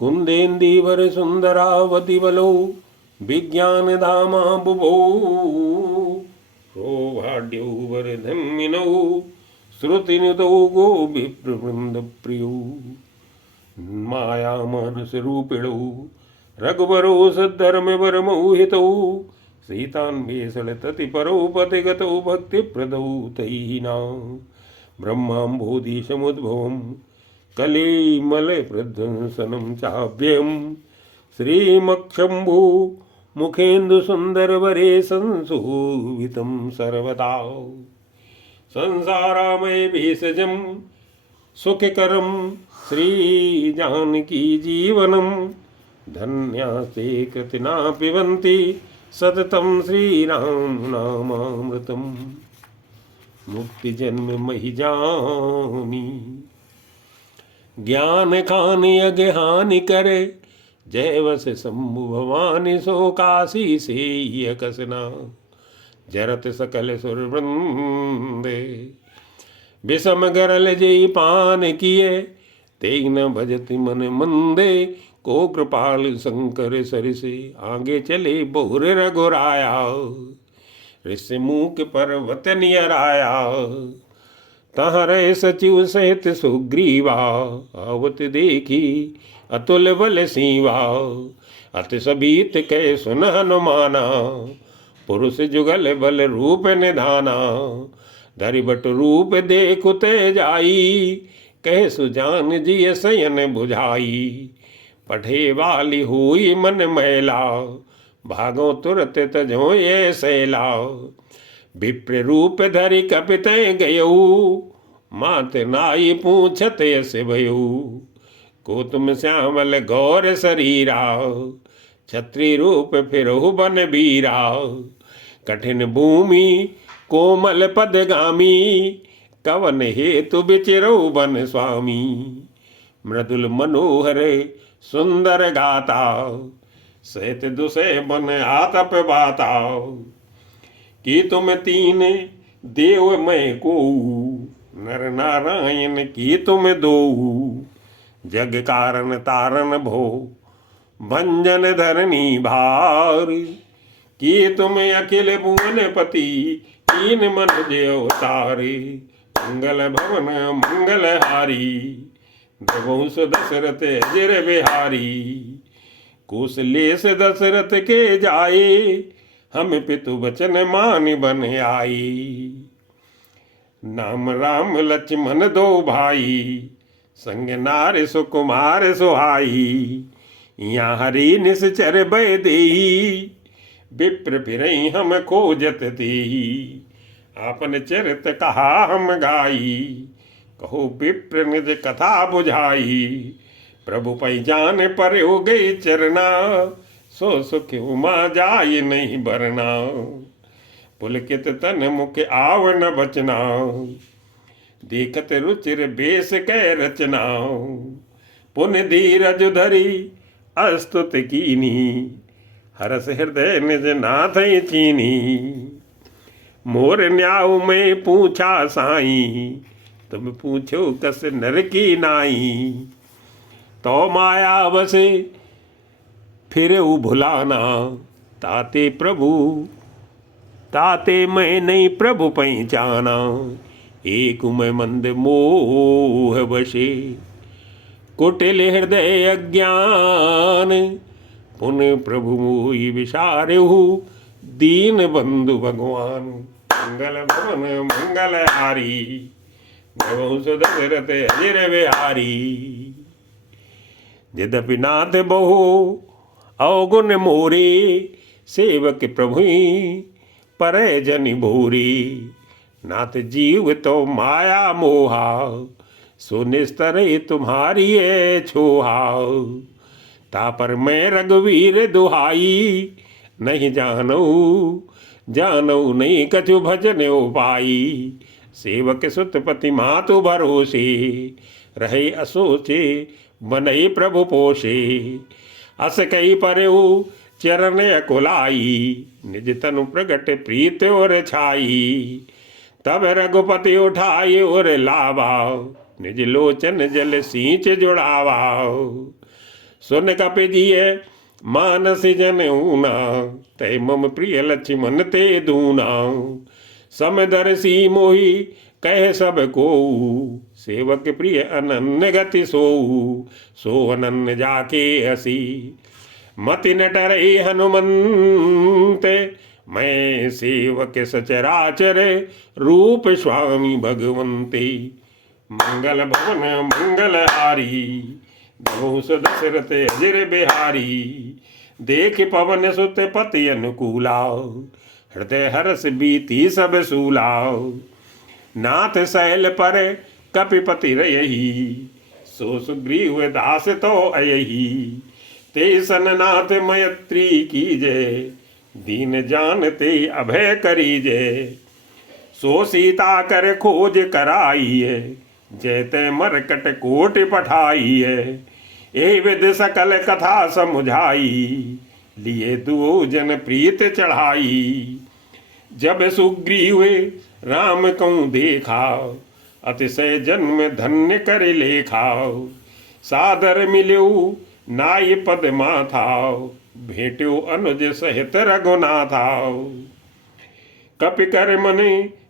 कुंदेन्दीवर सुंदरावती बलो विज्ञान धामा बुभो सौभाग्यौ वरधन्विनौ श्रुतिनुतौ गो विप्रवृंद प्रियो माया मानस रूपिणौ रघुवरो सद्धर्म वरमोहितौ सीतान्वेषण तति परो पतिगतौ भक्तिप्रदौ तैना ब्रह्माम्भोधि समुद्भवम् कलिमलप्रध्वंसनं चाव्ययम् श्रीमक्षम्भु मुखेन्दु सुन्दरवरे संशोभितं सर्वदा संसारामय भेषजं सुखकरं श्रीजानकी जीवनं धन्यास्ते कृतिना पिबन्ति सततं श्रीराम नामामृतम् मुक्ति जन्म महि जानी ज्ञान खान यज्ञ हानि करे जय वस शंभु भवानी सो काशी से कसना जरत सकल सुर वृंदे विषम गरल जय पान किए तेग न भजति मन मंदे को कृपाल शंकर सरिसे आगे चले बहुर रघुराया ऋषि मुख पर्वत नियर आया तहरे सचिव सहित सुग्रीवा आवत देखी अतुल बल सीवा अति सबीत कै सुन हनुमाना पुरुष जुगल बल रूप निधाना धरि बट रूप देखु ते जाई कह सुजान जी सयन बुझाई पढ़े वाली हुई मन मैला भागो तुरत तजो ये सैला विप्र रूप धरि कपित गयऊ मात नाई पूछत यस भयऊ को तुम श्यामल गौर शरीरा छत्री रूप फिरहु बन बीरा कठिन भूमि कोमल पदगामी कवन हेतु बिचिरऊ बन स्वामी मृदुल मनोहर सुंदर गाता सहित दुसे बन आतप बाता कि तुम तीन देव मैं को नर नारायण की तुम दो जग कारण तारण भो भंजन धरनी भार कि तुम अखिल भुवन पति कीन मन जे अवतारे मंगल भवन मंगल हारी दवंश दशरथ अजर बिहारी कुशलेश दशरथ के जाए हम पितु वचन मान बन आई नाम राम लक्ष्मण दो भाई संग नार सुकुमार सुहाई यहाँ हरि निश्चर भय देही विप्र फिरई हम खोजत देही आपन चरित कहा हम गाई कहो विप्र निज कथा बुझाई प्रभु पहचान पर हो गई चरना सो सुख उमा जाय नहीं बरना पुलकित तन मुख आव न बचना देखत रुचिर बेस कै रचना पुन धीरज धरी अस्तुत कीनी हरस हृदय निज नाथ चीनी मोर न्याव में पूछा साई तुम पूछो कस नर की नाई तो माया बसे फिर भुलाना ताते प्रभु ताते मैं नहीं प्रभु पहचाना एक मैं मंद मोह बसे कुटिल हृदय अज्ञान पुण्य प्रभु मोहि विसारहु दीन बंधु भगवान मंगल भवन मंगल हारी दशरथ अजर बिहारी यद्यपि नाथ बहु अवगुण मोरे सेवक प्रभु पर जनि भोरे नाथ जीव तो माया मोहा सो निस्तरे तुम्हारी है छोहा तापर मैं रघुवीर दुहाई नहीं जानो जानो नहीं कछु भजन उपाई सेवक सुतपति मातु भरोसे रहे असोचे बनई प्रभु पोषे अस कई परहु चरण अकुलाई निज तनु प्रगट प्रीत और छाई तब रघुपति उठाए और लावा निज लोचन जल सींच जुड़ावा सुन कपि जिय मानस जन ऊना, तय मम प्रिय लक्ष्मण ते दूना। समदर्शी मोहि कह सब को, सेवक प्रिय अनन्य गति सोऊ। सो अनन्य जाके हसी, मति न डरे हनुमंत। मैं सेवक सचराचर, रूप स्वामी भगवंते। मंगल भवन मंगल हारी, घोष दशरथ अजिर बिहारी। देख पवन सुत पति अनुकूला, हृदय हर्ष बीती सब सूला। नाथ शैल पर कपिपति रही, सो सुग्रीव दास तो अयही। ते सन नाथ मैत्री कीजे, दीन जानते अभय करीजे। सो सीता कर खोज कराइए, जैते मरकट कोट पठाइए। ए विद सकल कथा समुझाई, लिए दो जन प्रीत चढ़ाई। जब सुग्रीव राम कहूँ देखा, अतिशय जन्म धन्य कर लेखा। सादर मिल्यो नाय पद माथा, भेट्यो अनुज सहित रघुनाथा। कपि कर मन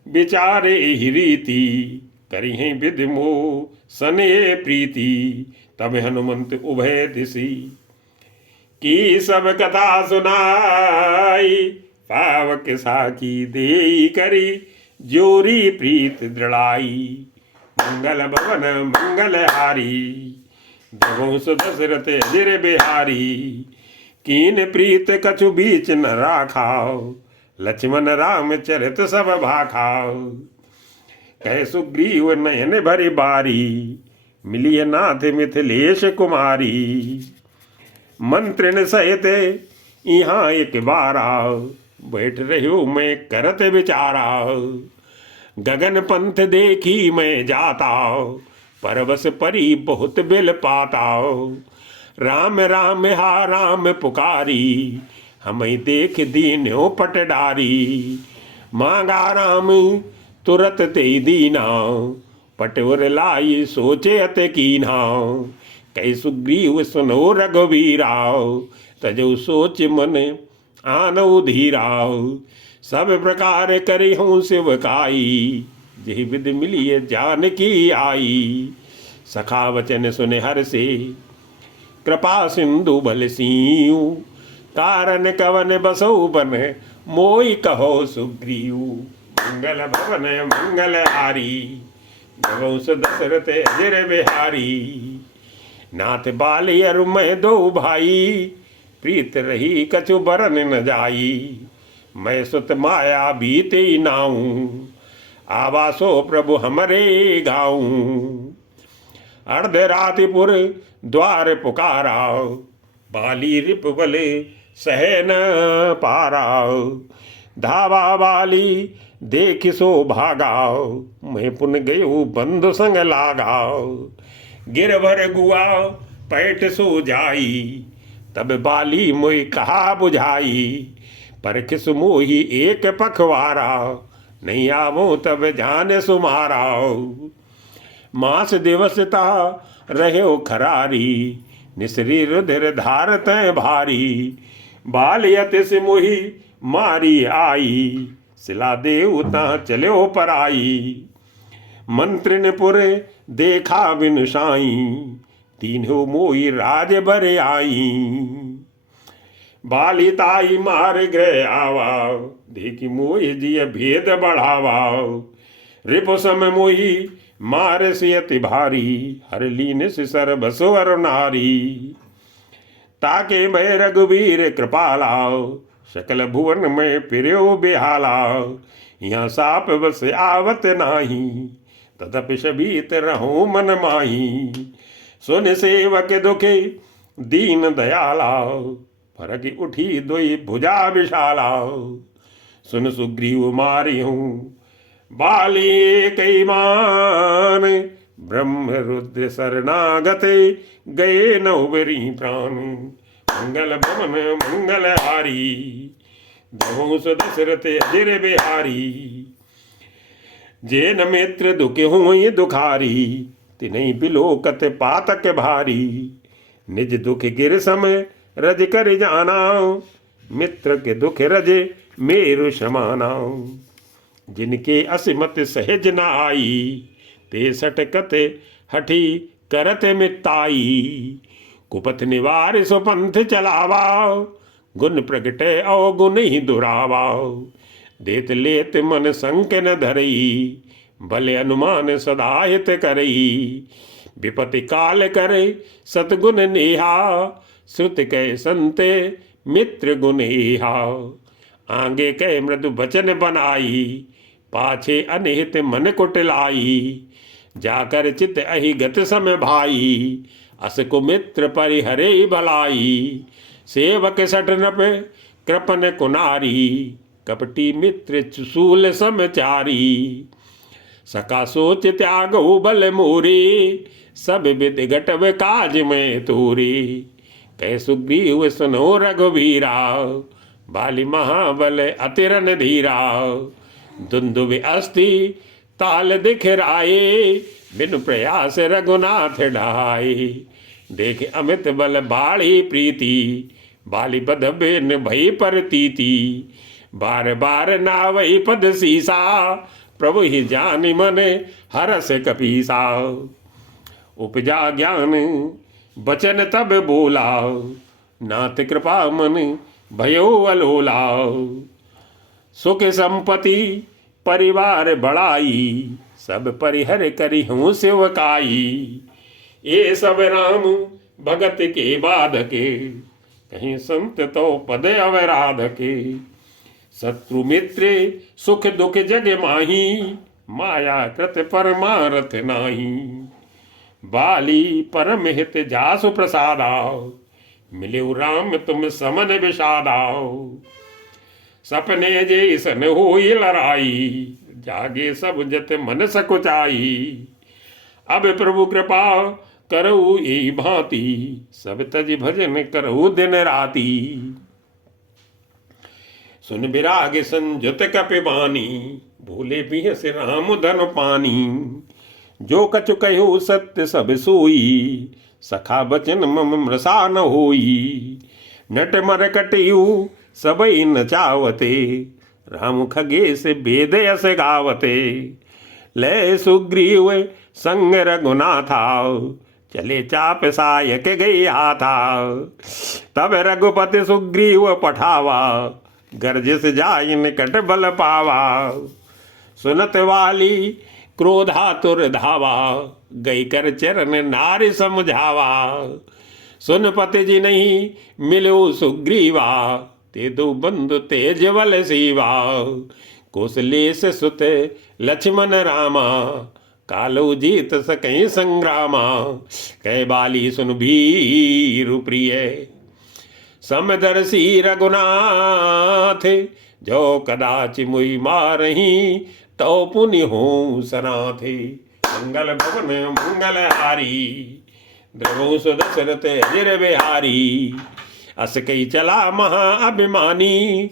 विचारे ही रीति, करी हैं विधि मोह सने प्रीति। तब हनुमंत उभय दिशि, की सब कथा सुनाई। पावक साकी देई करी, जोरी प्रीत दृढ़ाई। मंगल भवन मंगल हारी, दवंश दशरथ अजिर बिहारी। कीन प्रीत कछु बीच न राखाओ, लक्ष्मण राम चरित सब भाखाओ। कह सुग्रीव नयन भरी बारी, मिलिय नाथ मिथिलेश कुमारी। मंत्रिन सहित यहाँ एक बारा, बैठ रहो मैं करत विचारा। गगन पंथ देखी मैं जाता, परवश परी बहुत बिल पाता। राम राम हा राम पुकारी, हमें देख दीन्यो पटडारी। मांगा राम तुरत ते दीना, पटवर लाई सोचे अत कीना। कई सुग्रीव सुनो रघुवीरा, तजो सोच मन आनौ धीरा। सब प्रकार करी हूँ सेवकाई, जही विध मिलिए जानकी आई। सखा वचन सुने हर से, कृपा सिंधु भल सीयू। कारण कवन बसौ बन, मोई कहो सुग्रीव। मंगल भवन मंगल हारी, नवंश दशरथ अजिर बिहारी। नाथ बाली अरु मैं दो भाई, प्रीत रही कछु बरन न जाई। मैं सुत माया बीते नाऊं, आवासो प्रभु हमरे गाऊं। अर्धरातिपुर द्वार पुकारा, बाली रिप बले सह न पारा। धावा वाली देख सो भागाओ, मैं पुन गयो बंधु संग लगाओ। गिरभर गुआ पैठ सो जाई, तब बाली मोहि कहा बुझाई। पर किस मोही एक पखवारा, नहीं आवो तब जान सुमारा। मास दिवस ता रहो खरारी, निसरी रुधिर धार तय भारी। बाल अतिश मोहि मारी आई, सिला देवता चलो पराई। मंत्रिनपुर देखा बिनु साई, तीनों मोई राज बर आई। बालिताई मार गए आवा, देखी मोहि जिय भेद बढ़ावा। रिपु सम मोहि मार से अति भारी, हर लीन से सर्व सुवर नारी। ताके भय रघुवीर कृपाला, सकल भुवन में फिर्यो बेहाला। यहाँ साप बस आवत नाही, तदपि शबीत रहो मन माही। सुन सेवक दुखे दीन दयाला, फरक उठी दोई भुजा विशाला। सुन सुग्रीव मारी हूँ बाली कई मान, ब्रह्म रुद्र शरणागते गए नौबरी प्राण। मंगल भवन मंगल हारी, दवंश दशरथ अजिर बिहारी। जेन मित्र दुख हुई दुखारी, तिन्हीं बिलोकत पातक भारी। निज दुख गिर समय रज कर जाना, मित्र के दुख रज मेरु समाना। जिनके असिमत सहज न आई, ते सटकत हठी करत मिताई। कुपथ निवार सो पंथ चलावा, गुण प्रगटे अवगुण ही दुरावा। देत लेत मन संक न धरई, भले अनुमान सदा हित करई। विपत्ति काल करे सतगुण नेहा, श्रुत कह संते मित्र गुनेहा। आगे कह मृदु वचन बनाई, पाछे अनिहित मन कुटिलाई। जाकर चित अहि गत समय भाई, अस कुमित्र परिहरे भलाई। सेवक सठ नप कृपन कुनारी, कपटी मित्र चूल समचारी। सका सोच त्याग बल मोरे, सब विद घटव काज में तोरे। कह सुग्रीव सुनो रघुवीरा, बाली महाबल अतिरन धीरा। दुंदुभि अस्ति ताल दिखराए, बिनु प्रयास रघुनाथ ढाए। देख अमित बल बाड़ी प्रीति, बाली बध बिन भई परतीति। बार बार नावई पद सीसा, प्रभु ही जानि मन हरस कपीसा। उपजा ज्ञान बचन तब बोला, नाथ कृपा मन भयो अलोला। सुख संपत्ति परिवार बढ़ाई, सब परिहर करी हूँ सेवकाई। ये सब राम भगत के बाधके, कहीं संत तो पद अवराधके। शत्रु मित्र सुख दुख जग माही, माया कृत परमारथ नाही। बाली परम हित जासु प्रसादा, मिले राम तुम समन विषादा। सपने जैसन होई लड़ाई, जागे सब जत मन सकुचाई। अब प्रभु कृपा करऊ यही भांति, सब तज भजन करऊ दिन राती। सुन विराग संजुत कपिबानी, भूले बिहस राम धन पानी। जो कछु कहो सत्य सब सोई, सखा बचन मम मृषा न होई। नट मर कटियु सबई नचावते, राम खगेश वेद यस गावते। ले सुग्रीव संग रघुनाथा, चले चाप सायक गई हाथा। तब रघुपति सुग्रीव पठावा, गर्जिस जाय निकट बल पावा। सुनत वाली क्रोधातुर धावा, गई कर चरण नारी समझावा। सुन पति जी नहीं मिलो सुग्रीवा, ते दो बंधु तेज बल सीवा। कौशलेश सुत लक्ष्मण रामा, कालो जीत सकई संग्रामा। कह बाली सुन भीरु प्रिय, समदर्शी रघुनाथ। जो कदाचि मुई मारही, तो पुनि हो सनाथे। मंगल भवन मंगल हारी, द्रवो सुदशरथ अजिर बिहारी। अस कई चला महा अभिमानी,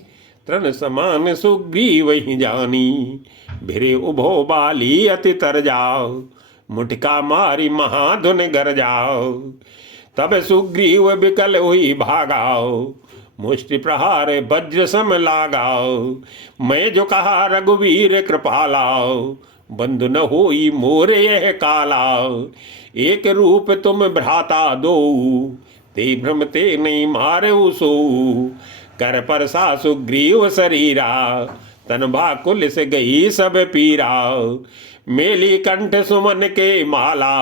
तृण समान सुग्रीव ही जानी। भिरे उभो बाली अति तर जाओ, मुठका मारी महाधुन गर जाओ। तब सुग्रीव विकल हुई भागाओ, मुष्टि प्रहार वज्र सम लगाओ। मैं जो कहा रघुवीर कृपालाओ, बंधु न होई मोरे यह कालाओ। एक रूप तुम भ्राता दो, ते भ्रम ते नहीं मारे सो। कर पर सा सुग्रीव शरीरा, तन भाकुल से गई सब पीरा। मेली कंठ सुमन के माला,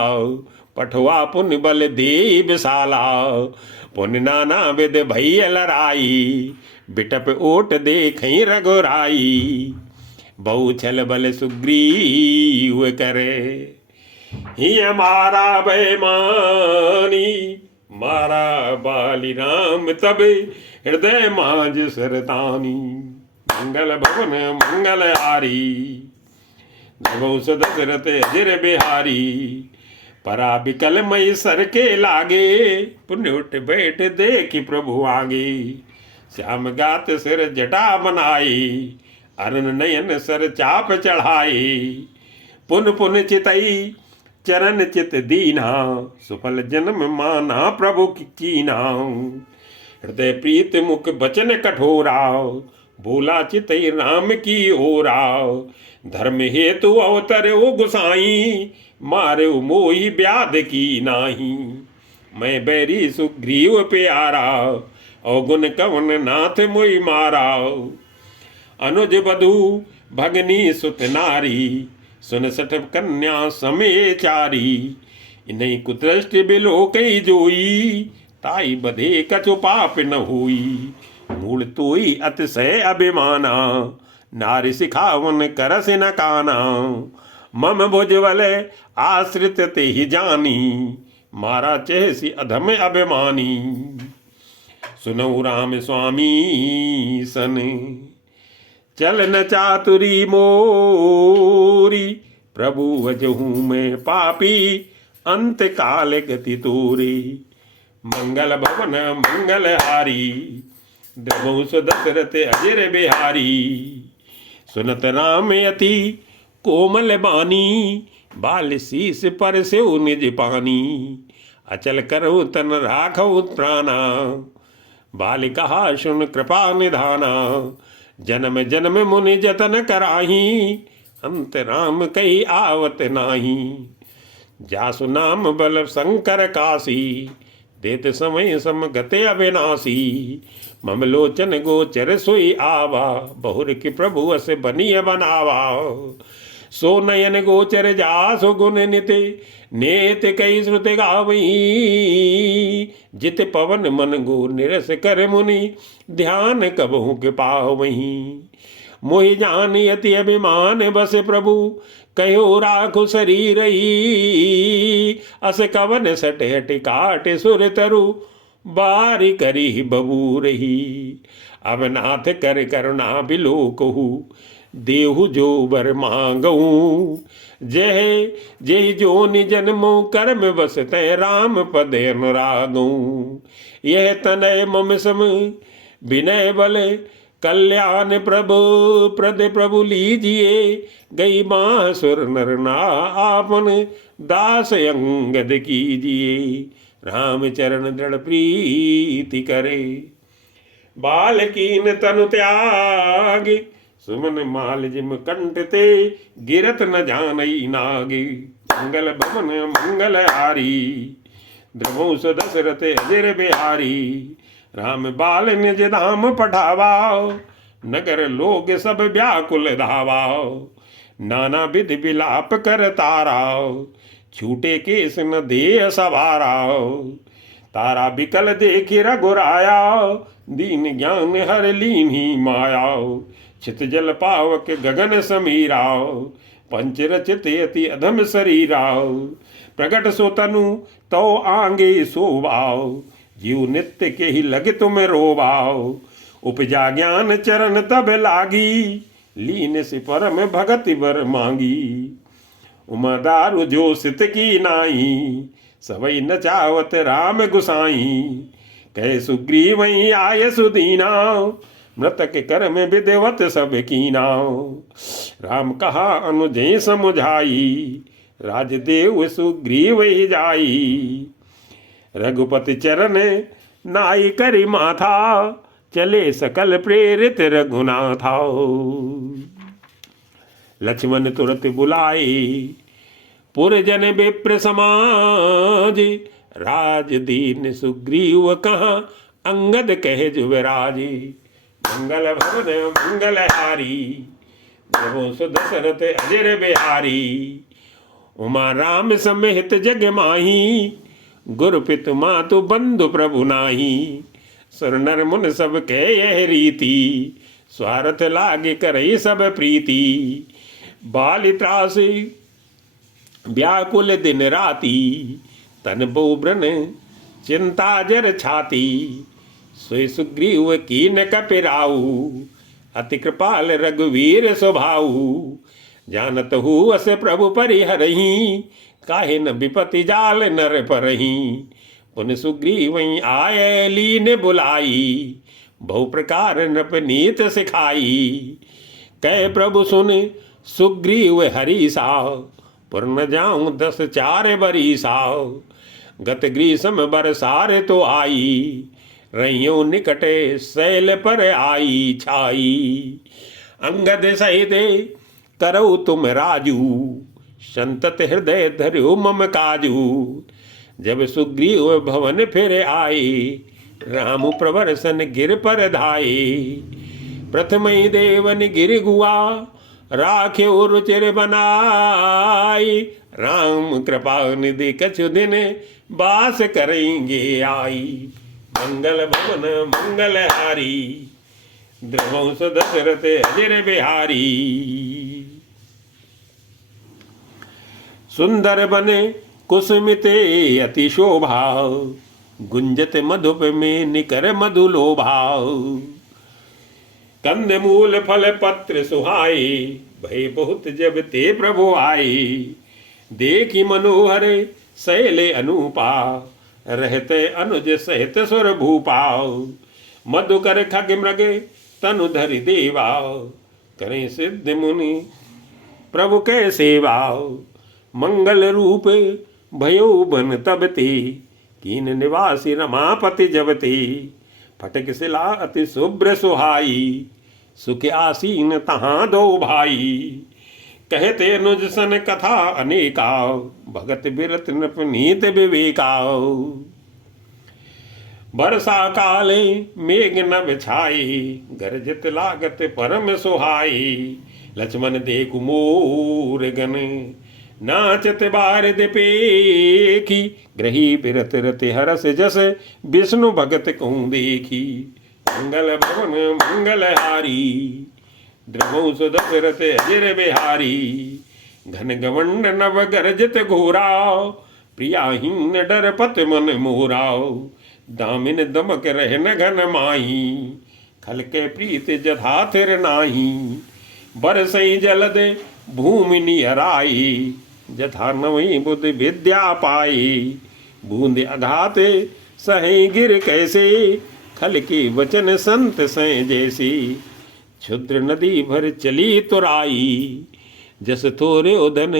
पठवा पुन बल दे विशाला। पुन नाना विद भैय लड़ाई, बिटप ओट देखई रघुराई। बहु छल बल सुग्रीव करे, ही हमारा बेमानी। मारा बाली राम तब हृदय माज सरतानी। मंगल भवन मंगल हारी, नभो दशरथ अजिर बिहारी। परा बिकल मई सर के लागे, पुण्य उठ बैठ देखी प्रभु आगे। श्याम गात सिर जटा बनाई, अरुण नयन सर चाप चढ़ाई। पुन पुन चितई चरण चित दीना, सुफल जन्म माना प्रभु की कीना। हृदय प्रीत मुख बचन कठोरा, बोला चित राम की ओरा। धर्म हेतु अवतर ओ गुसाई, मारे मोही व्याध की नाही। मैं बैरी सुग्रीव प्यारा, अवगुण कवन नाथ मोई मारा। अनुज बधु भगनी सुत नारी, सुन सठ कन्या समय चारी। इन्हीं कुदृष्टि बिलो कई जोई, ताई बधे कछु पाप न हुई। मूल तोई अतिशय अभिमाना, नारी सिखावन करस न काना। मम भुजबल आश्रित ते ही जानी, मारा चेहसी अधम अभिमानी। सुनऊ राम स्वामी सन, चलन चातुरी मोरी। प्रभु वजहूँ मैं पापी, अंत काल गति तोरी। मंगल भवन मंगल हारी, द्रवंश दशरथ अजर बिहारी। सुनत राम अति कोमल बानी, बाल शीस पर से निज पानी। अचल करो तन राखो प्राणा, बाल कहा सुन कृपा निधाना। जन्म जन्म मुनि जतन कराही, अंत राम कही आवत नाही। जासु नाम बल शंकर काशी, देत समय सम गते अविनाशी। मम लोचन गोचर सोई आवा, बहुर की प्रभु अस बनिय बनावा। सो नयन गोचर जासु गुण निते, नेत कई श्रुति गावई। जित पवन मन गो निरस कर मुनि, ध्यान कबहु के पावही। मोहि जानि अति अभिमान बस प्रभु, कहो राखु शरीर अस कवन सट हट काट सुर तरु। बारी करी बबू रही, अब नाथ कर करुणा बिलो कहू। देहु जो बर मांगऊ, जय जय जो निजन्मो कर्म बस तय राम पद अनुरागऊ। यह तनय मम सम विनय बल, कल्याण प्रभु प्रद प्रभु लीजिए। गई माह सुर नर ना आपन, दास अंगद कीजिए। राम चरण दृढ़ प्रीति करे, बालकीन तनु त्याग। सुमन माल जिम कंठ ते, गिरत न जानई नागे। मंगल भवन मंगल हारी, द्रवंश दशरथ अजर बिहारी। राम बाल निज धाम पठावा, नगर लोग सब व्याकुल धावा। नाना विधि विलाप कर तारा, छूटे केस न दे सवारा। तारा बिकल देखि रघुराया, दीन ज्ञान हर लीन्ही माया। चित जल पावक गगन समीरा, पंच रचित अति अधम शरीरा। प्रगट सो तनु तो आंगे सोवाओ, जीव नित्य के ही लगे तुम रोवाओ। उपजा ज्ञान चरण तब लागी, लीन से परम भगति बर मांगी। उमदारु जो सित की नाई, सबई नचावत राम गुसाई। कह सुग्रीव आय सुदीना, मृतक कर में विधिवत सब कीना। राम कहा अनुजय समुझाई, राजदेव सुग्रीव ही जाई। रघुपति चरण नाई करी माथा, चले सकल प्रेरित रघुनाथा। लक्ष्मण तुरत बुलाए, पुरजन विप्र समाज। राज दीन सुग्रीव कहा, अंगद कहे जुवराजी। मंगल भवन मंगल हारी, द्रवंश दशरथ अजर बिहारी। उमा राम समेत जग माही, गुरु पितु मातु बंधु प्रभु नाही। सुर नर मुन सब के यह रीति, स्वार्थ लागे करई सब प्रीति। बाल त्रास व्याकुल दिन राती, तन बोब्रन चिंता जर छाती। सोई सुग्रीव कीन कपिराऊ, अति कृपाल रघुवीर स्वभाऊ। जानत हूँ अस प्रभु परिहरही, काहे न विपति जाल नर परही। पुन सुग्रीव आय लीन बुलाई, बहु प्रकार नृप नीत सिखाई। कह प्रभु सुन सुग्रीव हरीसा, पुर न जाऊं 10 4 बरिसाओ। गत ग्रीष्म बरसार तो आई, रैयों निकटे सैल पर आई छाई। अंगद सहित करो तुम राजू, संतत हृदय धर्यो मम काजू। जब सुग्रीव भवन फिर आए, राम प्रवर्सन गिर पर धाये। प्रथम ही देवन गिर गुआ, राख्यो रुचिर बनाई। राम कृपा निधि कछु दिन, बास करेंगे आई। मंगल भवन मंगल हारी, द्रवंश दशरथ अजर बिहारी। सुंदर बने कुसुमिते अति शोभा, गुंजत मधुप में निकर मधुलोभा। कंद मूल फल पत्र सुहाए, भय बहुत जब ते प्रभु आए। देखी मनोहर शैले अनूपा, रहते अनुज सहित सुर भूपा। मधुकर खग मृग तनु धरि देवा, करें सिद्ध मुनि प्रभु के सेवा। मंगल रूप भयो बन तब ते, कीन निवासी रमापति जब ते। फटक शिला अति शुभ्र सुहाई, सुख आसीन तहाँ दो भाई। कहते अनुज सन कथा अनेका, भगत बिरत नृपनीत विवेका। बरसा काले मेघ न छाई, गरजत लागत परम सुहाई। लक्ष्मण देखु मोर गन, नाचत बारद पेखी। ग्रही बिरत रति हरस जस, विष्णु भगत कहूँ देखी। मंगल भवन मंगल हारी, द्रवंश दशरथ अजर बिहारी। घन गवंड नव गरजत घोरा, प्रियाहीन डर पत मन मोरा। दामिन दमक रहन घन माही, खल के प्रीत जथा थिर नाही। बरसई जलद भूमि निहराई, जथा नवई बुद्ध विद्या पाई। बूंद अघात सहे गिर कैसे, खल के वचन संत सह जैसी। क्षुद्र नदी भर चली तुराई, जस थोरे उदन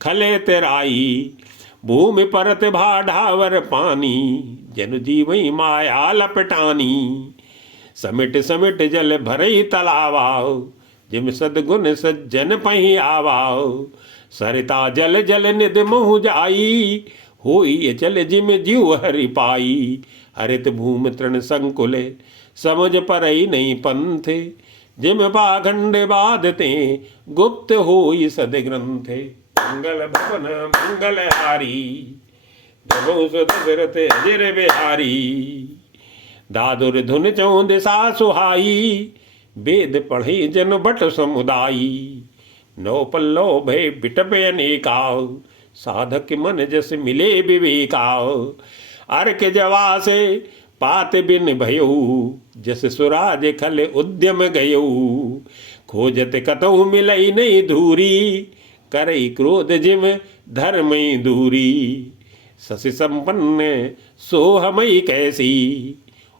खले तेराई। भूमि परत भाढ़ावर पानी, जन जीवई माया लपटानी। समिट समिट जल भरई तलावा, जिम सदगुण सज्जन पही आवाओ। सरिता जल जल निध मोह जाई, होई चल जिम जीव हरि पाई। हरित भूमि तृण संकुल, समझ परई नहीं पंथ। जिम बाखंड बाधते, गुप्त होई सद ग्रंथ। मंगल भवन मंगल हारी, द्रवंश दशरथ अजर बिहारी। दादुर धुन चौं दिशा सुहाई, वेद पढ़े जन बट समुदायी। नौ पल्लो भय बिटप अनेका, साधक मन जस मिले विवेका। अर्क जवा से पात बिन भयऊ, जस सुराज खल उद्यम गयऊ। खोजत कतहु मिलई नहीं धूरी, करई क्रोध जिम धर्मई दूरी। शशि संपन्न सोहमई कैसी,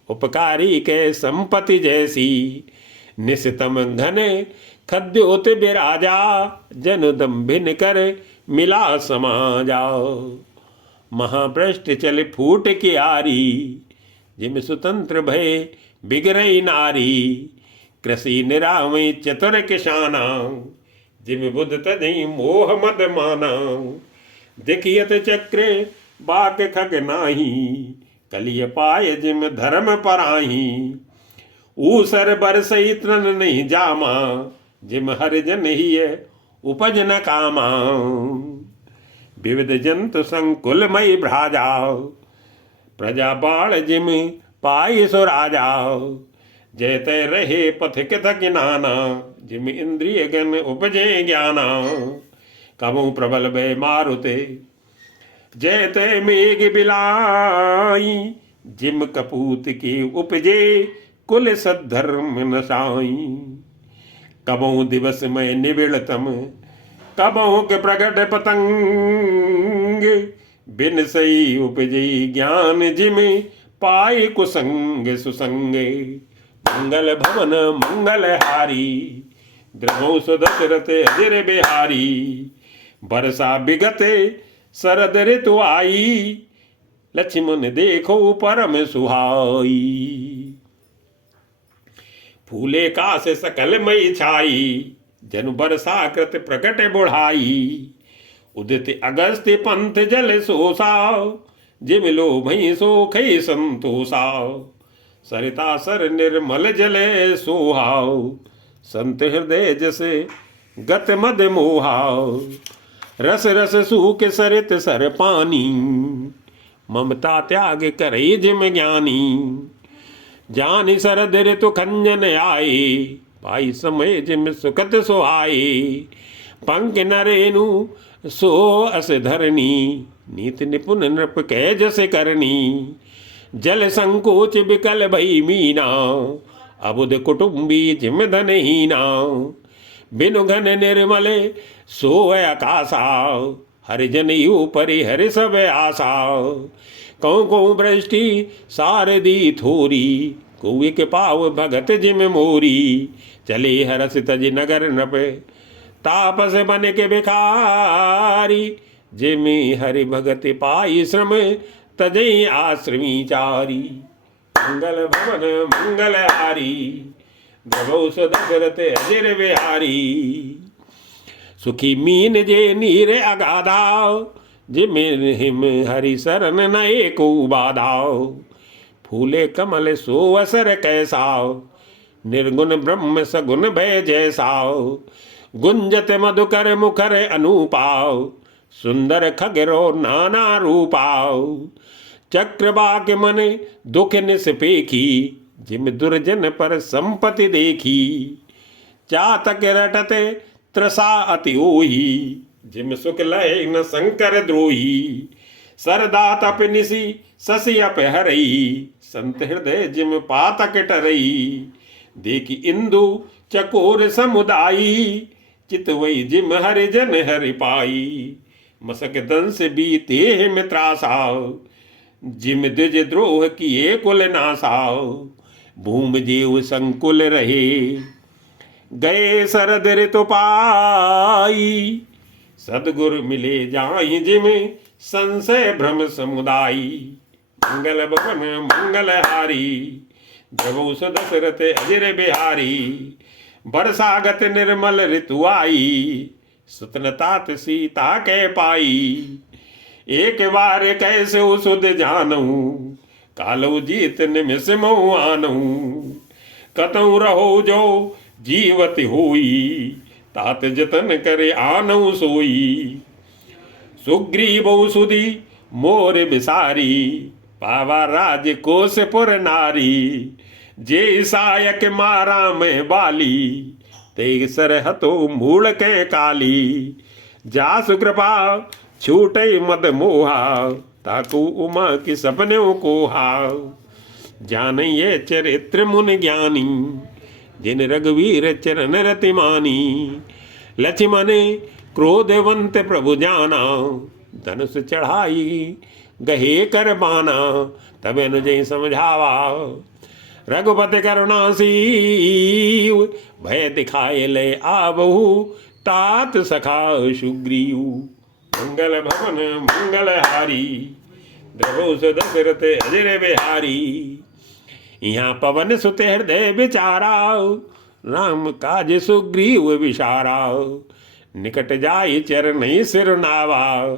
उपकारी के संपत्ति जैसी। निशितम घन खद्योत बिराजा, जन दम्भिन कर मिला समाजा। महाभ्रष्ट चल फूट की आरी, जिम स्वतंत्र भय बिगरई नारी। कृषि निरामय चतुर किसाना, जिम बुध तजई मोह मद माना। दिखियत चक्र बाक खग नाही, कलिय पाय जिम धर्म पराही। ऊसर बरसई तृण नहीं जामा, जिम हरिजन ही उपज न कामा। विविध जंतु संकुल मई भ्राजा, प्रजा बाल जिम पाई सुराजा। जयते रहे पथिक थक नाना, जिम इंद्रिय गण उपजे ज्ञाना। कबू प्रबल भय मारुते, जयते मेघ बिलाई। जिम कपूत की उपजे, कुल सद्धर्म नसाई। कबहु दिवस में निबिड़तम, कबहु के प्रगट पतंग। बिन सई उपजई ज्ञान, जिम पाई कुसंग सुसंगे। मंगल भवन मंगल हारी, द्रवंश दशरथ अजर बिहारी। बरसा बिगते शरद ऋतु आई, लक्ष्मण देखो परम सुहाई। फूले का से सकल मई छाई, जनु बरसा कृत प्रकट बुढ़ाई। उदित अगस्त पंथ जल सोसाओ, जिम लो भई सो खई संतोषाओ। सरिता सर निर्मल जले सोहाओ, संत हृदय जसे गत मद मोहाओ। रस रस सूख सरित सर पानी, ममता त्याग करे जिम ज्ञानी। जानि शरद ऋतु खंजन आए, पाई समय जिम सुखत सुहाए। पंख नरेनु सो अस धरनी, नीति निपुण नृप कै जस करनी। जल संकोच विकल भई मीना, अबुध कुटुंबी जिम धनहीना। बिनु घन निर्मल सोय आकाशा, हरिजन ऊपरि हरि सब आशा। कौ कौ वृष्टि सारदी थोरी, कुविक पाव भगत जिम मोरी। चले हरस तज नगर नप, तापस बन के भिखारी। जिमि हरि भगत पाई श्रम, तजई आश्रमी चारी। मंगल भवन मंगल हारी, द्रवौ दशरथ अजिर बिहारी। सुखी मीन जे नीर अगाधाओ, जिमिन हिम हरि शरण न एको बाधाओ। फूले कमल सो असर कैसाओ, निर्गुण ब्रह्म सगुण भय जैसाओ। गुंजत मधुकर मुखर अनुपाओ, सुंदर खगरो नाना रूपाओ। चक्रवाक मन दुख निस्पेखी, जिम दुर्जन पर संपत्ति देखी। चातक रटते त्रसा अति ओही, जिम सुख लय न शंकर द्रोही। सरदा तप निसी शशि अप हरई, संत हृदय जिम पातक टरई। देखी इंदु चकोर समुदायी, चितवई जिम हरि जन हरि पाई। मसक दंस बीते मित्रासाओ, जिम द्विज द्रोह किए कुल नासाओ। भूमि जीव संकुल रहे, गए शरद ऋतु पाई। सदगुरु मिले जाहि जिम संशय भ्रम समुदायी। मंगल भवन मंगल हारी, द्रवौ दशरथ अजिर बिहारी। बरसागत निर्मल ऋतु आई, सुतनतात सीता कै पाई। एक बार कैसे सुध जानऊ, कालो जीत निमिष मऊ आनऊ। कतऊ रहो जो जीवत होई, तात जतन करे आनऊ सोई। सुग्रीव सुधी मोर बिसारी, पावा राज कोशपुर नारी। जे सायक मारा में बाली, ते सरहतो मूल के काली। जासु कृपा छूटे मद मोहा, ताकू उमा की सपनों को हाव। जान ये चरित्र मुनि ज्ञानी, जिन रघुवीर चरण रति मानी। लक्ष्मण क्रोधवंत प्रभु जाना, धनुष चढ़ाई गहे कर बाना। तब अनुजय समझावा, रघुपति करुणासीव। भय दिखाए ले आवहु, तात सखा सुग्रीव। मंगल भवन मंगल हारी, द्रवौ दशरथ अजिर बिहारी। यहाँ पवन सुत हृदय विचाराओ, राम काज सुग्रीव विशाराओ। निकट जाय चरण सिर नावा,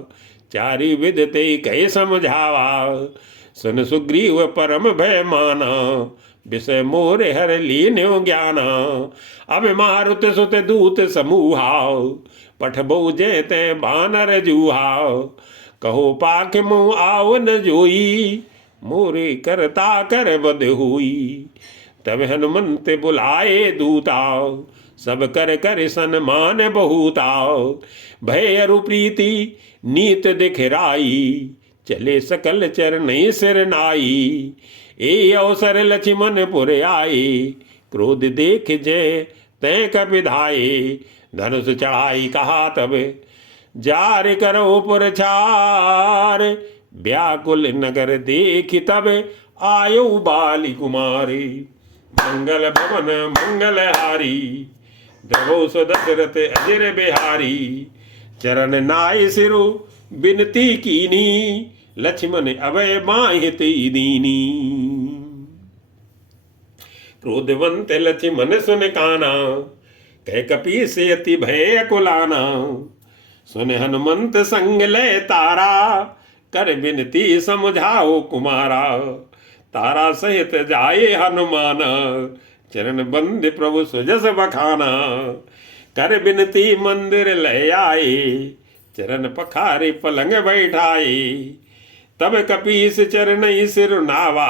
चारि विदते कहे समझावा। सुन सुग्रीव परम भय माना, विषय मोरे हर लीन्यो ज्ञाना। अब मारुत सुत दूत समूहाओ, पठबो जेते बानर जूहाओ। कहो पाख मुँह आओ न जोई, मोरे करता कर बद हुई। तब हनुमंत बुलाए दूताओ, सब कर कर सन्मान बहुताओ। भय अरु प्रीति नीत दिखराई, चले सकल चरण सिर नाई। ए अवसर लक्ष्मण पुर आए, क्रोध देख जय तय कपिधाए। धनुष चढ़ाई कहा तब जार करो पुरछार। व्याकुल नगर देख तब आयो बाली कुमारी। मंगल भवन मंगल हारी, द्रवौ दशरथ अजिर बिहारी। चरण नाय सिरु बिनती कीनी, लक्ष्मण अभय माहि तेई दीनी। क्रोधवंत लक्ष्मण सुन काना, कह कपीस अति भय अकुलाना। सुन हनुमंत संग ले तारा, कर बिनती समझाओ कुमारा। तारा सहित जाए हनुमान, चरण बंद प्रभु सुजस बखाना। कर बिनती मंदिर ले आए, चरण पखारे पलंग बैठाए। तब कपीस चरण सिर नावा,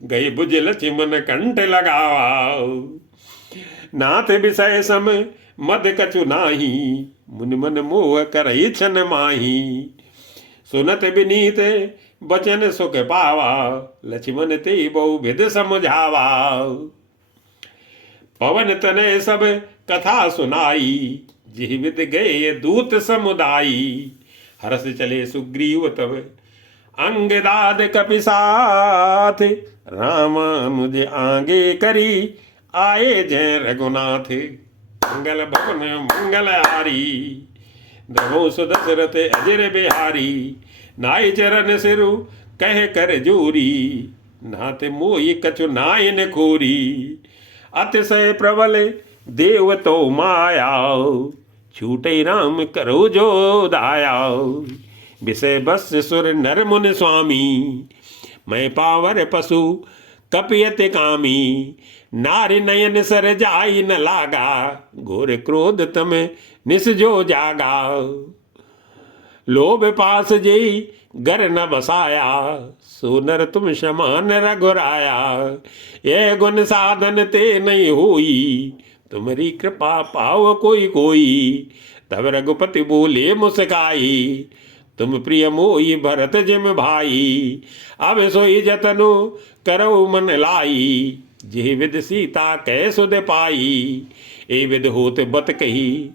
गए भुज लक्ष्मण कंठ लगावा। नाथ विषय सम मद कछु नाही, मुनि मन मोह करई छन माही। सुनत विनीत बचन सुख पावा, लक्ष्मण ते बहुविध समझावा। पवन तने सब कथा सुनाई, जिहि विद गए दूत समुदायी। हरस चले सुग्रीव तब अंगदाद कपिसाथ, रामानुज आगे करी आए जय रघुनाथ। मंगल भवन मंगल हारी, द्रवो सुदशरथ अजर बिहारी। नाय चरण सिरु कह कर जोरी, नाथ मोहि कछु नायन खोरी। अतिशय प्रबल देव तो माया, छूटे राम करो जो दाया। विषय बस सुर नर मुनि स्वामी, मैं पावर पशु कपियत कामी। नारी नयन सर जाई न लागा, घोर क्रोध तम निस जो जागा। लोभ पास जेई घर न बसाया, सोनर तुम समान रघुराया। ये गुण साधन ते नहीं हुई, तुम्हारी कृपा पाओ कोई कोई। तब रघुपति बोले मुस्काई, तुम प्रिय मोई भरत जिम भाई। अब सोई जतनु करो मन लाई, जे विद सीता कै सुध पाई। ए विद होत बत कही,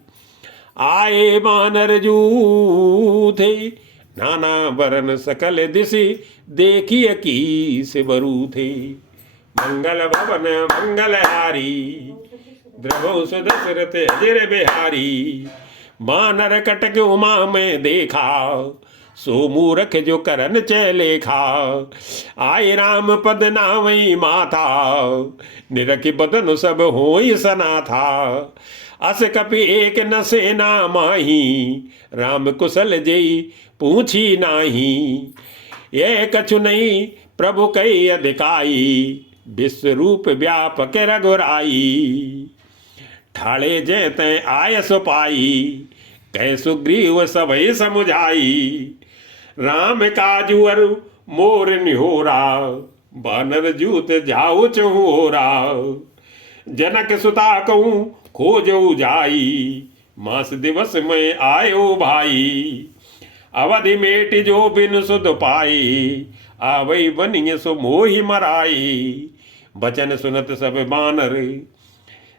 आए बानर जूथे। नाना बरन सकल दिशि, देखिए की से बरू थे। मंगल भवन मंगल हारी, द्रवो सुदशरथ अजर बिहारी। बानर कटक उमा में देखा, सो मूरख जो करन चलेखा। आए राम पद नावई माथा, निरखि बदन सब होई सना था। अस कपि एक न सेना माही, राम कुशल जेई पूछी नाही। ये कछु नहीं प्रभु कई अधिकाई, विश्व रूप व्यापक रघुराई। ठाड़े जय तय आय सो पाई, कह सुग्रीव सबई समुझाई। राम काजू अरु मोर निहोरा, बानर जूत जाऊ चहुरा। जनक सुता कहूँ खोजऊ जाई, मास दिवस में आयो भाई। अवधि मेट जो बिन सुध पाई, आवई बनिय सो मोहि मराई। बचन सुनत सब बानर,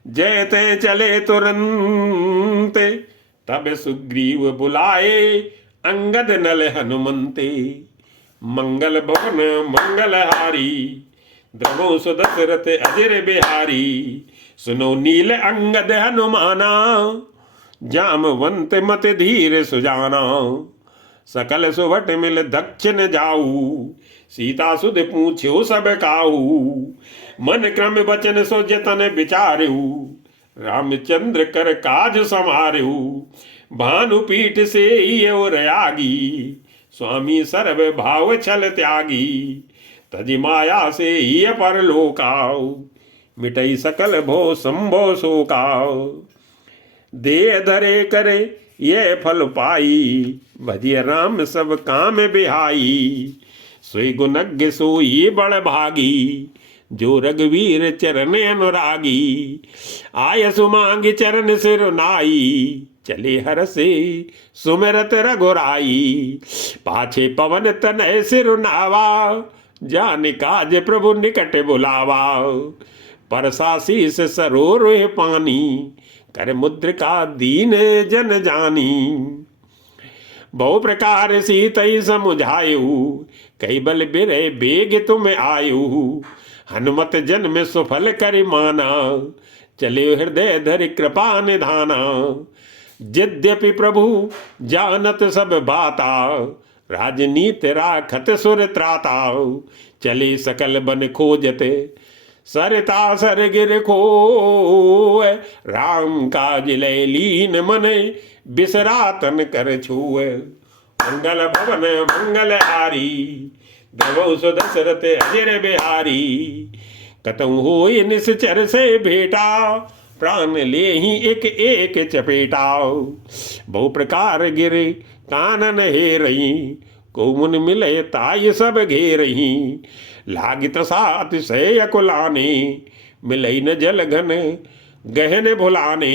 जय ते चले तुरंत। तब सुग्रीव बुलाए, अंगद नल हनुमंते। मंगल भवन मंगल हारी, द्रवो सुदशरथ अजर बिहारी। सुनो नील अंगद हनुमाना, जामवंत मत धीर सुजाना। सकल सुवट मिल दक्षिण जाऊ, सीता सुध पूछ्यो सब काऊ। मन क्रम वचन सो जतन विचार्यु, रामचंद्र कर काज समार्यु। भानुपीठ से और आगी, स्वामी सर्व भाव छल त्यागी। तजि माया से ये परलोकाऊ, मिटई सकल भो संभो शोकाऊ। दे धरे करे ये फल पाई, भजिय राम सब काम बिहाई। सोई गुणज्ञ सोई बड़ भागी, जो रघुवीर चरण अनुरागी। आय सुमांग चरण सिर नाई, चले हर से सुमिरत रघुराई। पाछे पवन तनय सिर नावा, जान काज प्रभु निकट बुलावा। परसासीस सरोर पानी, कर मुद्रिका दीन जन जानी। बहु प्रकार सीतई समुझायु, कई बल बिरे बेग तुम आयु। हनुमत जन में सुफल करि माना, चले हृदय धरि कृपा निधाना। यद्यपि प्रभु जानत सब बाता, राजनीति राखत सुर त्राता, चले सकल बन खोजते, सरता सर गिर खोए, राम काज लय लीन मने, बिसरातन कर छुए। मंगल भवन मंगल हारी, देवौ सो दशरथ अजर बिहारी, कतहु होय निश्चर से भेटा, प्राण ले ही एक एक चपेटा। बहु प्रकार गिरे कानन हे रही, को मुन मिले ताय सब घेरही, लागित सा अतिशय अकुलाने, मिलई न जल घन गहन भुलाने।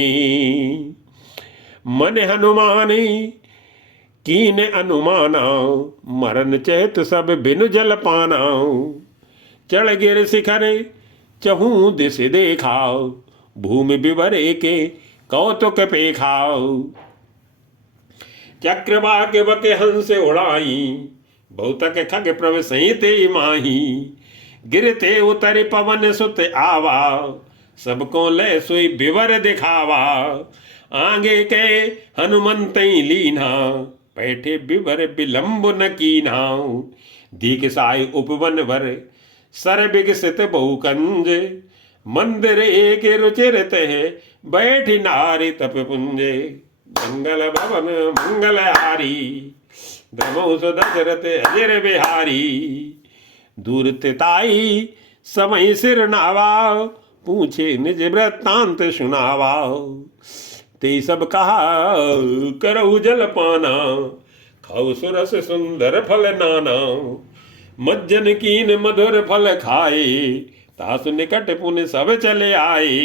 मन हनुमाने कीन अनुमाना, मरण चेत सब बिनु जल पाना। चढ़ गिर शिखर चहूँ दिश देखाओ, भूमि विवरे के कौतुक पेखाओ। चक्रवाक बके हंस उड़ाई, बहुतक खग प्रभ सहिते माही। गिरते उतर पवन सुत आवा, सबको ले सोई विवर दिखावा। आगे के हनुमंत लीना, बैठे विवर विलंब न कीना। दीख साय उपवन भर सर विकसित बहुकंज, मंदिर एक रुचिर तह बैठी नारी तप पुंजे। मंगल भवन मंगल हारी, द्रमौ सो दशरथ अजर बिहारी। दूर तिताई समय सिर नावा, पूछे निज वृत्तांत सुनावा। ते सब कहा करहु जल पाना, खाऊ सुरस सुंदर फल नाना। मज्जन कीन मधुर फल खाए, तासु निकट पुन सब चले आए।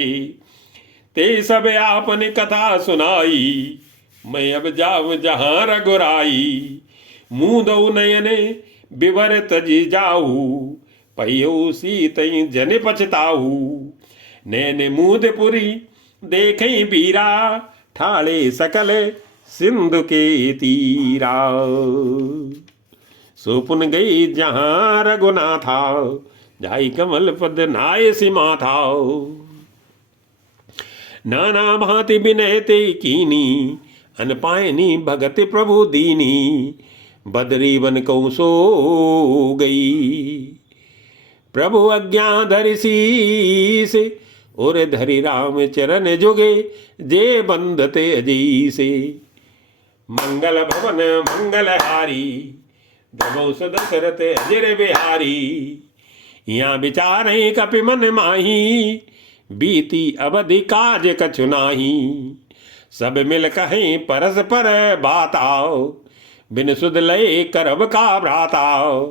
ते सब आपन कथा सुनाई, मैं अब जाऊं जहां रघुराई। मुँह दो नयने विवर तजी जाऊ, पहियो सीतई जन पछताऊ। नैन मुदपुरी देखें बीरा, ठाले सकल सिंधु के तीरा। सोपुन गई जहां रघुनाथा, जाई कमल पद नाय सीमा था। नाना भांति विनय ते कीनी, अनपायनी भगत प्रभु दीनी। बदरी बन को सो गई, प्रभु आज्ञा धरि शीस। और धरि राम चरण जुगे, जे बंधते अजीसे। मंगल भवन मंगल हारी, देवौ सो दशरथ अजर बिहारी। यहाँ विचारे कपि मन माही, बीती अवधि काज कछु नाही। सब मिल कहें परस्पर बात आओ, बिन सुध लय करब का भ्राताओ।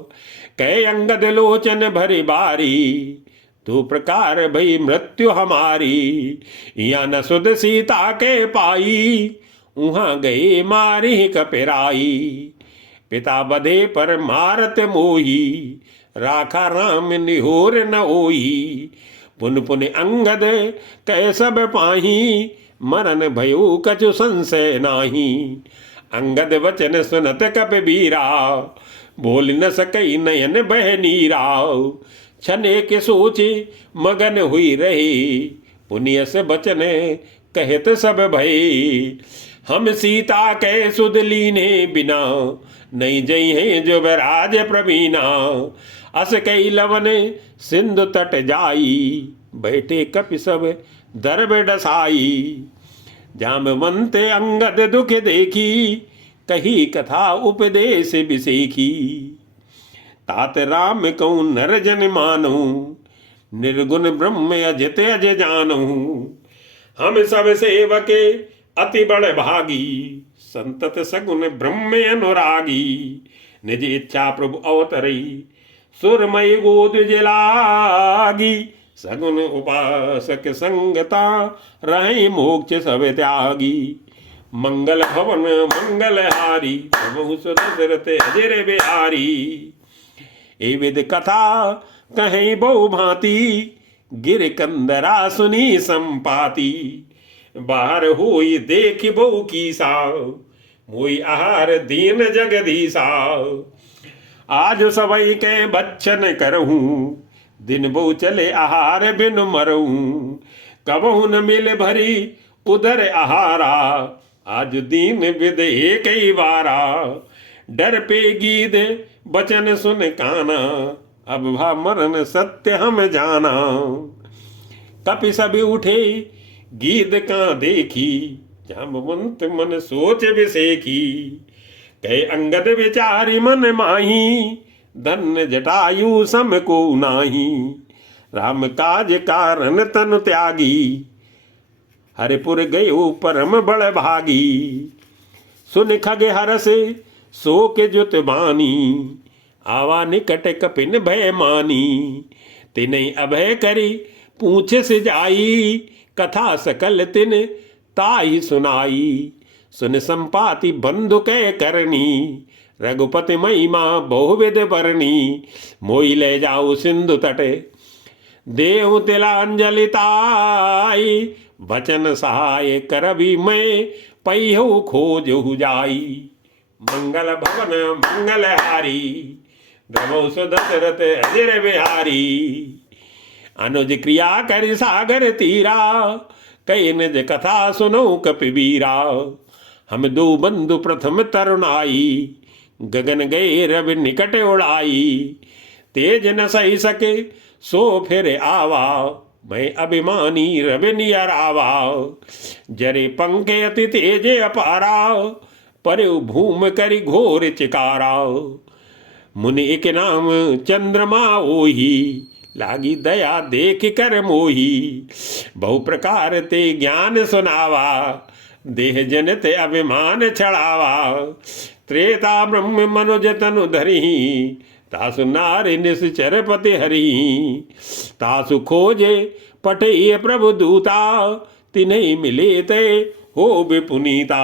कह अंगद लोचन भरी बारी, तू प्रकार भई मृत्यु हमारी। या न सुध सीता के पाई, उहाँ गए मारी कपिराई। पिता बधे पर मारत मोही, राखा राम निहोर न होई। पुन पुन अंगद कह सब पाही, मरन भयो कछु संशय नाही। अंगद वचन सुनत कपिबीरा, बोल न सकई नयन बह नीरा। छने के सोचे मगन हुई रही, पुनिय से बचन कहत सब भई। हम सीता के सुध लीने बिना, नहीं जई है जो बराज प्रवीणा। अस कई लवन सिंधु तट जाई, बैठे कपि सब दरब डसाई। जामवंत अंगद दुख देखी, कही कथा उपदेश बिसेखी। तात राम कहूँ नर जन मानू, निर्गुण ब्रह्म अजित अज जानू। हम सब सेवके अति बड़ भागी, संतत सगुन ब्रह्म अनुरागी। निज इच्छा प्रभु अवतरई, सुरमय गोद जलागी। सगुन उपासक संगता, रहे मोक्ष सब त्यागी। मंगल भवन मंगल हारी, प्रभु सो दशरथ अजर बिहारी। ए विद कथा कहीं बहु भांति, गिर कंदरा सुनी संपाति। बाहर होई देख बहु कीसा, मोई आहार दीन जगदीसा। आज सबई के बच्चन करहूँ, दिन बहु चले आहार बिन मरहूँ। कबहु न मिल भरी उदर आहारा, आज दीन विद एक ही बारा, डर पे गीत बचन सुन काना, अब भा मरण सत्य हम जाना। कपि सब उठे गीत का देखी, जाम्बवंत मन सोच विसेखी। कहे अंगद विचारी मन माही, धन्य जटायु सम को नाही। राम काज कारण तनु त्यागी, हरिपुर गयो परम बड़ भागी। सुन खगे हरस शोक जुत बानी, आवा निकट कपिन भय मानी। तिनहि अभय करी पूछ से जाई, कथा सकल तिन ताई सुनाई। सुन संपाति बंधु कै करनी, रघुपति महिमा बहुविध बरनी। मोई ले जाऊ सिंधु तटे, देव तिलांजलि ताई। वचन सहाय करबी मैं, पैहु खोजहु जाई। मंगल भवन मंगल हारी, द्रवौ सुदशरथ अजिर बिहारी। अनुज क्रिया कर सागर तीरा, कई निज कथा सुनो कपिबीरा। हम दो बंधु प्रथम तरुणाई, गगन गए रवि निकट उड़ाई। तेज न सही सके सो फिर आवा, मैं अभिमानी रवि नियर आवा। जरे पंखे अति तेज अपारा, पर भूम करी घोर चिकारा। मुनि एक नाम चंद्रमा ओही, लागी दया देख कर मोही। बहु प्रकार ते ज्ञान सुनावा, देह जन ते अभिमान छड़ावा। त्रेता ब्रह्म मनुज तनु धरी, तासु नारि निश्चर पति हरि। तासु खोजे पटे प्रभु दूता, तिन्हि मिले ते हो विपुनीता।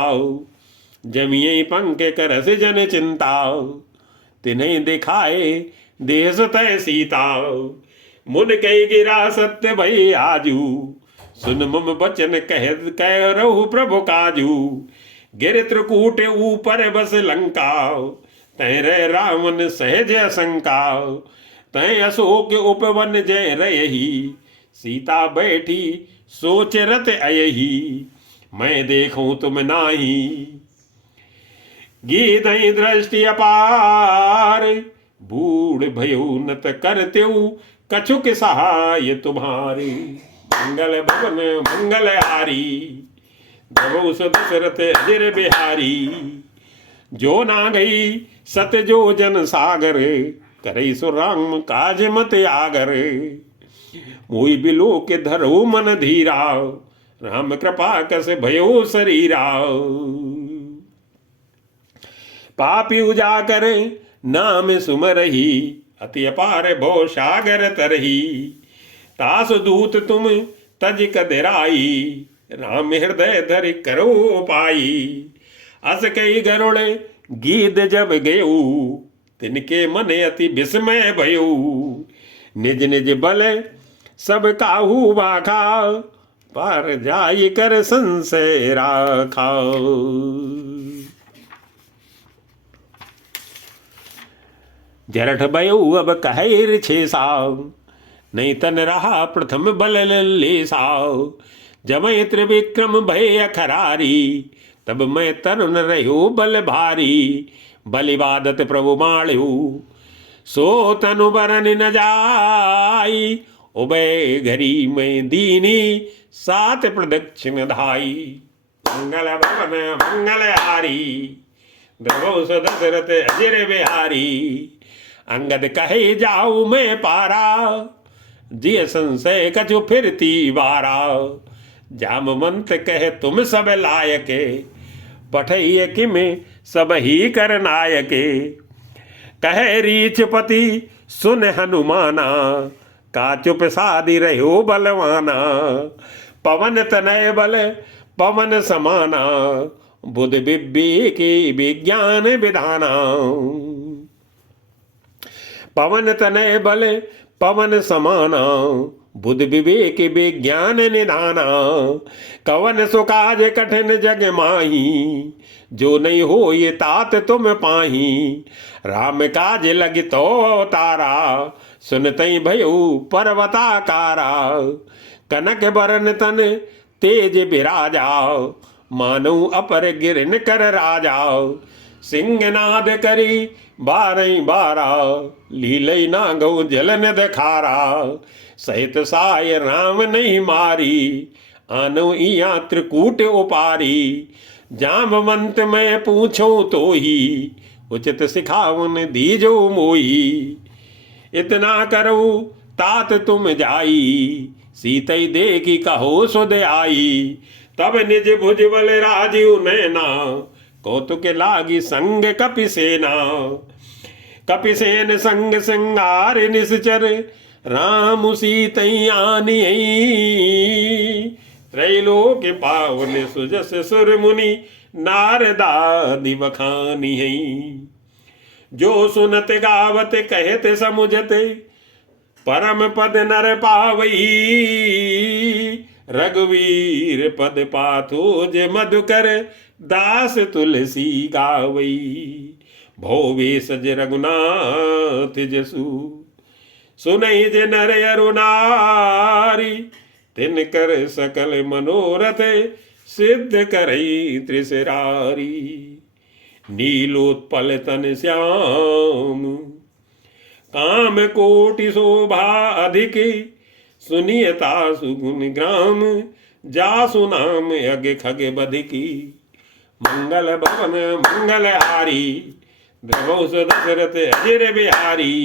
जमिये पंख करस जन चिंता, तिन्हि दिखाए देश तय सीता। मुन कई गिरा सत्य भई आजू, सुन मम बचन कह रहु प्रभु काजू। गिर त्रिकूट ऊपर बस लंका, तय रह रावण सहज शंका। तय अशोक उपवन जय रही, सीता बैठी सोच रत अयही। मैं देखूं तुम नाही, गीत दृष्टि अपार। बूढ़ भयो नत करतेऊ, कछुक सहाय तुम्हारे। मंगल भवन मंगल हारी, द्रवौ सुदशरथ अजिर बिहारी। जो ना गई सत जो जन सागर, करे सो राम काज मत आगर। मोई बिलो के धरो मन धीरा, राम कृपा कस भयो शरीरा। पापी उजागर नाम सुमरही, अति अपार भो सागर तरही। तासु दूत तुम तज कदराई, राम हृदय धरि करो पाई। अस कई गरुड़ गीत जब गयऊ, तिनके मन अति विस्मय भयऊ। निज निज बल सब काहू बाखा, पर जाय कर संशय राखा। जरठ बयऊ अब कहर छेसा, नहीं तन रहा प्रथम बल लेसा। जमै त्रिविक्रम भय अखरारी, तब मैं तरुण रहो बल भारी। बलिवादत प्रभु माण्यू, सो तनु बरन न जाई। उभय घरी में दीनी, सात प्रदक्षिण धाई। मंगल भवन मंगल हारी, द्रवौ सुदशरथ अजिर बिहारी। अंगद कहे जाऊ मैं पारा, जिय संशय कछु फिरती बारा। जामवंत कहे तुम सब लायके, पठैय किमे सब ही कर नायके। कहे रीछपति सुन हनुमाना, का चुप सादी रहो बलवाना। पवन तनय बल पवन समाना, बुध विवेकी विज्ञान विधाना। पवन तनय बल पवन समाना, बुध विवेक विज्ञान निधाना। कवन सुकाज कठिन जग माही, जो नहीं हो ये तात तुम पाही। राम काज लग तो अवतारा, सुनतई भयो पर्वताकारा। कनक बरन तन तेज बिराजा, मानो अपर गिरन कर राजा, सिंहनाद करी बारई बारा, लीलई ना गौ जलन दखारा, सहित साय राम नहीं मारी, आनो इया त्रिकूट उपारी, जामवंत में पूछो तो ही, उचित सिखावन दीजो मोही, इतना करो तात तुम जाई, सीतई देखी कहो सुध आई, तब निज भुज बल राजीव नैना, कौतुक लागी संग कपिसेना, कपिसेन संग संगार निश्चर, राम सीतई आनी, त्रैलोक पावन सुजस सुर मुनि, नारदादि बखानी है, जो सुनत गावत कहत समुझते, परम पद नर पावई, रघुवीर पद पाथो जे मधुकर, दास तुलसी गावई, भोवे सज रघुनाथ जसु, सुनई जे नर अरुनारी, तिनकर सकल मनोरथ, सिद्ध करई त्रिसरारी, नीलोत्पल तन श्याम, काम कोटि शोभा अधिक, सुनियता सुगुन ग्राम, जासु नाम यज्ञ खग बधिकी, मंगल भवन मंगल हारी, द्रवौ दशरथ अजिर बिहारी।